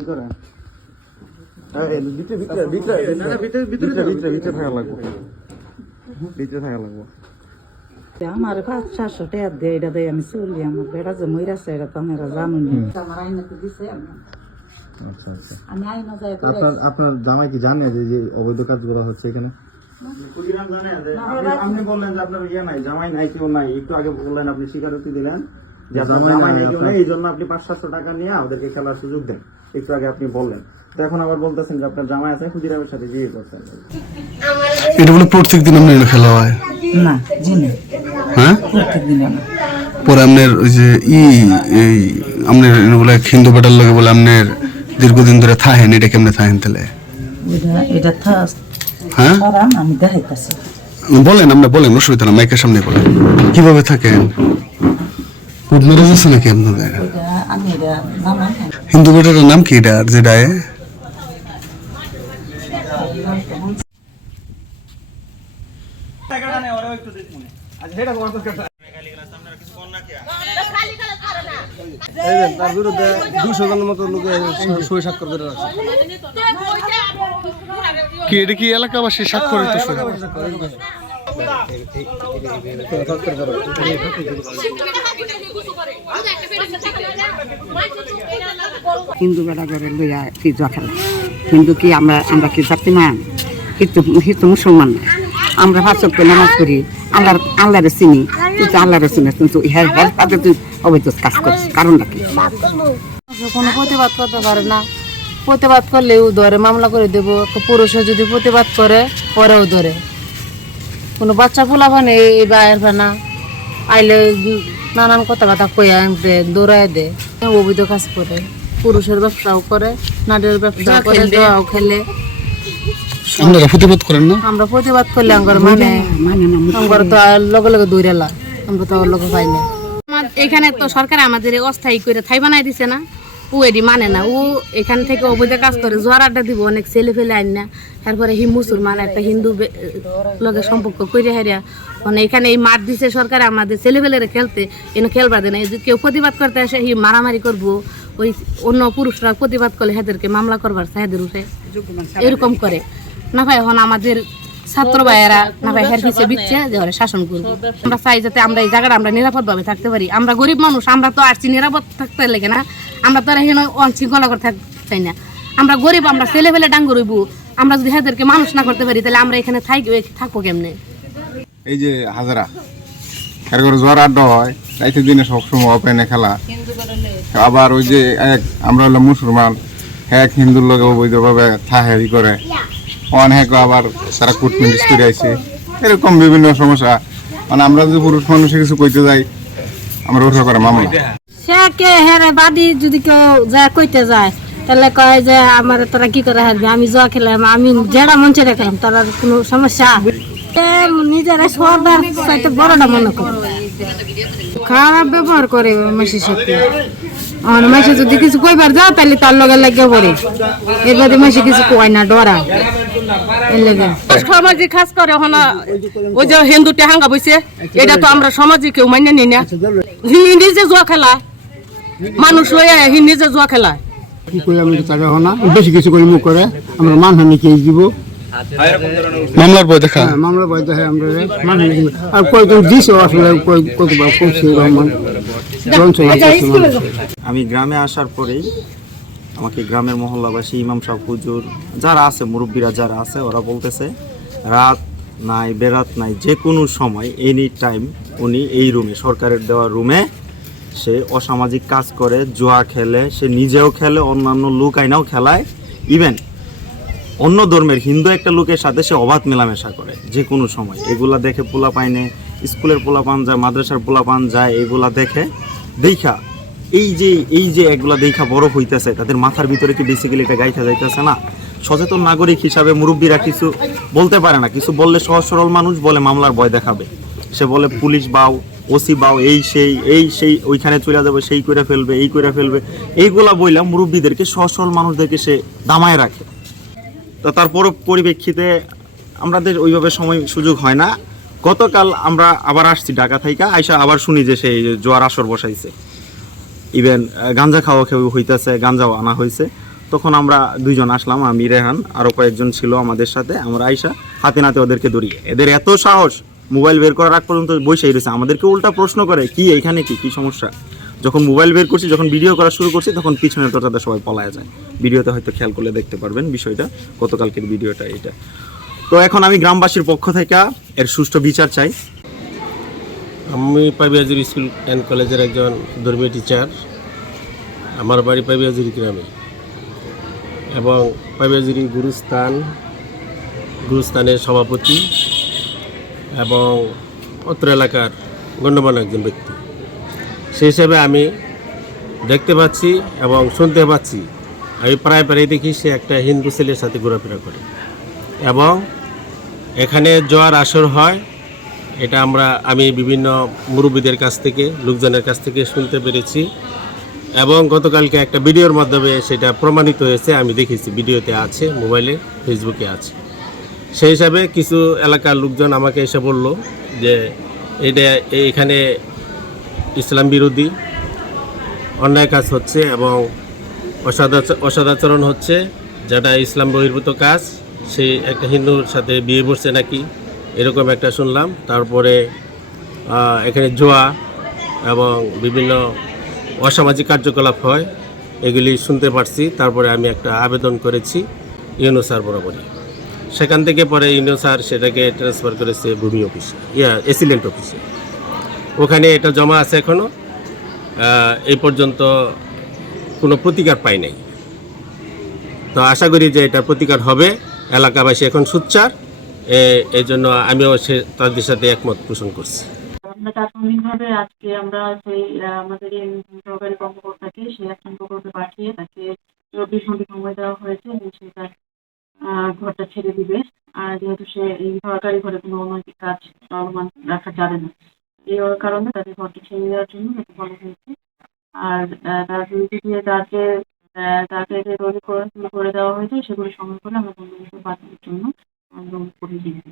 কি করে? ভিতরে ভিতরে ভিতরে ভিতরে ভিতরে ভিতরে ভিতরে থাকা লাগবো। ভিতরে থাকা লাগবো। আমার পাঁচ সাতশো টাকা দিয়ে এটা দিয়ে আমি চলি আমার বেটা যে মহিলাছে এটা তো আমরা জানুনি আমার আইনাতে দিছে আমি- আচ্ছা আচ্ছা। আপনার আপনার জামাই কি জানে যে যে অবৈধ কাজ করা হচ্ছে এখানে? আপনি বললেন যে আপনার ইয়ে নাই জামাই নাই কেউ নাই। একটু আগে বললেন আপনি স্বীকারোক্তি দিলেন। যে আপনার জামাই নাই কেউ এই জন্য আপনি পাঁচ সাতশো টাকা নিয়ে ওদেরকে খেলার সুযোগ দেন। একটু আগে আপনি বললেন। তো এখন আবার বলতেছেন যে আপনার জামাই আছে ক্ষুদিরামের সাথে বিয়ে করছেন এটা বলে প্রত্যেক দিন আপনার খেলা হয়। না জিনে হ্যাঁ? প্রত্যেক দিনে না পরে আপনার ওই যে ই এই আপনার বলে হিন্দু বেটার লগে বলে আপনার দীর্ঘদিন ধরে থাহেন এটা কেমনে থাহেন তাহলে? এটা হ্যাঁ? আমি দেখাইতেছি। বলেন আপনি বলেন অসুবিধা না মাইকের সামনে বলেন। কীভাবে থাকেন? ম্যারেজ আছে নাকি আপনাদের হিন্দু বেটার নাম কি এটা আর যেটা তার বিরুদ্ধে দুশো জনের মতো লোকে সই স্বাক্ষর করে রাখছে কি এটা কি এলাকাবাসী স্বাক্ষর হইতেছে হিন্দু বেড়া করে লইয়া কি খেলা হিন্দু কি আমরা আমরা কি মান কিন্তু কিন্তু মুসলমান না? আমরা ভাষক নামাজ করি আল্লাহর, আল্লাহরে চিনি, কিন্তু আল্লাহরে চিনি কিন্তু হ্যাঁ হ্যাঁ তাদের তুই অবৈধ কাজ করিস কারণ কি? কোনো প্রতিবাদ করতে পারে না। প্রতিবাদ করলেও ধরে, মামলা করে দেবো। একটা পুরুষে যদি প্রতিবাদ করে, পরেও ধরে। কোনো বাচ্চা পোলাপানে এই বাইর না। আইলে নানান কথা বার্তা কইয়া দে দৌড়ায় দে। অবৈধ কাজ করে পুরুষের ব্যবসাও করে নারীর ব্যবসা করে জোয়াও খেলে। আপনারা প্রতিবাদ করেন না? আমরা প্রতিবাদ করলে মানে তো লগে লগে দৌড়ালা আমরা তো লগে পাই না এখানে তো সরকার আমাদের অস্থায়ী করে থাই বানাই দিছে না। ও এটি মানে না ও এখান থেকে অবৈধ কাজ করে জোয়ার আড্ডা দিব অনেক ছেলে ফেলে আইন না। তারপরে হি মুসলমান একটা হিন্দু লগে সম্পর্ক করে হারিয়া। মানে এখানে এই মাঠ দিছে সরকার আমাদের ছেলে ফেলেরে খেলতে এনে খেলবার দেয় না। এই যে কেউ প্রতিবাদ করতে আসে হি মারামারি করব ওই অন্য পুরুষরা প্রতিবাদ করলে হেদেরকে মামলা করবার চাহিদের উঠে এরকম করে। না ভাই এখন আমাদের ছাত্র ভাইয়েরা না ভাই হের পিছিয়ে বিচ্ছে যে ওরা শাসন করব। আমরা চাই যাতে আমরা এই জায়গাটা আমরা নিরাপদ ভাবে থাকতে পারি। আমরা গরিব মানুষ আমরা তো আসছি নিরাপদ থাকতে লেগে না। আমরা তো আর এখানে অনশৃঙ্খলা করে থাকতে চাই না। আমরা গরিব আমরা ছেলে ফেলে ডাঙ্গ রইব। আমরা যদি হেদেরকে মানুষ না করতে পারি তাহলে আমরা এখানে থাকি থাকব কেমনে? এই যে হাজারা করে আড্ডা হয় রাইতের দিনে সবসময় ওপেনে খেলা। আবার ওই যে এক আমরা হলো মুসলমান এক হিন্দুর লোক অবৈধভাবে থাহেরি করে। অনেক আবার সারা ম্যারেজ করে আইছে। এরকম বিভিন্ন সমস্যা। মানে আমরা যদি পুরুষ মানুষে কিছু কইতে যাই, আমরা ওঠা করে মামলা। সে কে হেরে বাদী যদি কেউ যায় কইতে যায়, তাহলে কয় যে আমার তোরা কি করে হারবি? আমি জয়া খেলাম, আমি যেটা মঞ্চে রাখলাম তার আর কোনো সমস্যা? নিজেরা সর্দার বড়টা মনে করে। খারাপ ব্যবহার করে মাসির সাথে। আমার মাসে যদি কিছু কইবার যাও তাহলে তার লগে লাগে পড়ে। এর বাদে মাসে কিছু কয় না ডরা। সমাজে করে ওই যে হিন্দু টেহাঙ্গা বইছে এটা তো আমরা সমাজে কেউ মান্য নিই না। নিজে জুয়া খেলা। মানুষ হয়ে হি নিজে জুয়া খেলা। কি করে আমি টাকা হনা বেশি কিছু করে মুখ করে। আমরা মানহানি কেস দিব। মামলার বই দেখা? হ্যাঁ, মামলা বই দেখে আমরা। আর কয়েকজন দিছে আসলে রহমান জনসন আমি গ্রামে আসার পরেই আমাকে গ্রামের মহল্লাবাসী ইমাম সাহেব হুজুর যারা আছে মুরব্বীরা যারা আছে ওরা বলতেছে রাত নাই বেরাত নাই যে কোনো সময় এনি টাইম উনি এই রুমে সরকারের দেওয়া রুমে সে অসামাজিক কাজ করে জুয়া খেলে সে নিজেও খেলে অন্যান্য লোক আইনাও খেলায় ইভেন অন্য ধর্মের হিন্দু একটা লোকের সাথে সে অবাধ মেলামেশা করে, যে কোনো সময়। এগুলা দেখে পোলা পাইনে স্কুলের পোলা পান যায়, মাদ্রাসার পোলা পান যায়, এগুলা দেখে। দেখা, এই যে এই যে এগুলা দেখা বড় হইতেছে, তাদের মাথার ভিতরে কি বেসিক্যালি এটা গাইতে যাইতেছে না? সচেতন নাগরিক হিসাবে মুরব্বীরা কিছু বলতে পারে না। কিছু বললে সহজ সরল মানুষ বলে, মামলার ভয় দেখাবে। সে বলে, পুলিশ বাও, ওসি বাও, এই সেই এই সেই, ওইখানে চলে যাবে, সেই করে ফেলবে, এই করে ফেলবে। এইগুলা বইলা মুরব্বীদেরকে, সহজ সরল মানুষদেরকে সে দামায় রাখে। তো তার পর- পরিপ্রেক্ষিতে আমাদের ওইভাবে সময় সুযোগ হয় না। গতকাল আমরা আবার আসছি ঢাকা থেকে আইসা আবার শুনি যে সেই জোয়ার আসর বসাইছে। ইভেন গাঞ্জা খাওয়া খেয়ে হইতেছে, গাঞ্জাও আনা হয়েছে তখন আমরা দুইজন আসলাম, আমি, রেহান আরও কয়েকজন ছিল আমাদের সাথে। আমরা আইসা হাতে নাতে ওদেরকে ধরিয়ে। এদের এত সাহস, মোবাইল বের করার আগ পর্যন্ত বসেই রয়েছে। আমাদেরকে উল্টা প্রশ্ন করে, কি, এখানে কি? কি সমস্যা? যখন মোবাইল বের করছি, যখন ভিডিও করা শুরু করছি, তখন পিছনের দরজাতে সবাই পলায় যায়। ভিডিওতে হয়তো খেয়াল করলে দেখতে পারবেন বিষয়টা, গতকালকের ভিডিওটা এটা। তো এখন আমি গ্রামবাসীর পক্ষ থেকে এর সুষ্ঠু বিচার চাই। আমি পাইবিয়াজুরি স্কুল অ্যান্ড কলেজের একজন ধর্মীয় টিচার আমার বাড়ি পাইবিয়াজুরি গ্রামে। এবং পাইবিয়াজুরি গুরুস্থান, গুরুস্থানের সভাপতি এবং অত্র এলাকার গণ্যমান্য একজন ব্যক্তি। সেই হিসাবে আমি দেখতে পাচ্ছি এবং শুনতে পাচ্ছি। আমি প্রায় প্রায় দেখি সে একটা হিন্দু ছেলের সাথে ঘোরাফেরা করে। এবং এখানে জোয়ার আসর হয়, এটা আমরা, আমি বিভিন্ন মুরব্বীদের কাছ থেকে, লোকজনের কাছ থেকে শুনতে পেরেছি। এবং গতকালকে একটা ভিডিওর মাধ্যমে সেটা প্রমাণিত হয়েছে, আমি দেখেছি, ভিডিওতে আছে, মোবাইলে, ফেসবুকে আছে। সেই হিসাবে কিছু এলাকার লোকজন আমাকে এসে বলল যে, এটা এখানে ইসলাম বিরোধী অন্যায় কাজ হচ্ছে এবং অসদাচ- অসদাচরণ হচ্ছে, যেটা ইসলাম বহির্ভূত কাজ। সে একটা হিন্দুর সাথে বিয়ে বসছে নাকি, এরকম একটা শুনলাম। তারপরে এখানে জোয়া এবং বিভিন্ন অসামাজিক কার্যকলাপ হয়, এগুলি শুনতে পারছি। তারপরে আমি একটা আবেদন করেছি ইউনো স্যার বরাবরই। সেখান থেকে পরে ইউনো স্যার সেটাকে ট্রান্সফার করেছে ভূমি অফিসে, ইয়া এসিলেন্ট অফিসে ওখানে এটা জমা আছে এখনও এই পর্যন্ত কোনো প্রতিকার পাই নাই। তো আশা করি যে এটা প্রতিকার হবে। এলাকাবাসী এখন সুচ্চার এই জন্য আমিও সে, তাদের সাথে একমত পোষণ করছি। আমরা তাৎক্ষণিকভাবে আজকে আমরা সেই আমাদের সহকারী কর্মকর্তাকে সেই অ্যাকশন প্রকল্পে পাঠিয়ে তাকে চব্বিশ ঘণ্টা সময় দেওয়া হয়েছে এবং সে তার ঘরটা ছেড়ে দিবে। আর যেহেতু সে এই সরকারি ঘরে কোনো অনৈতিক কাজ চলমান রাখা যাবে না এই কারণে তাদের ঘরটি ছেড়ে দেওয়ার জন্য তাকে বলা হয়েছে। আর তার বিরুদ্ধে দিয়ে তাকে তাকে যে করে করে দেওয়া হয়েছে সেগুলো সংগ্রহ করে আমরা বন্ধুদের বাঁচানোর জন্য আমরা করে দিয়েছি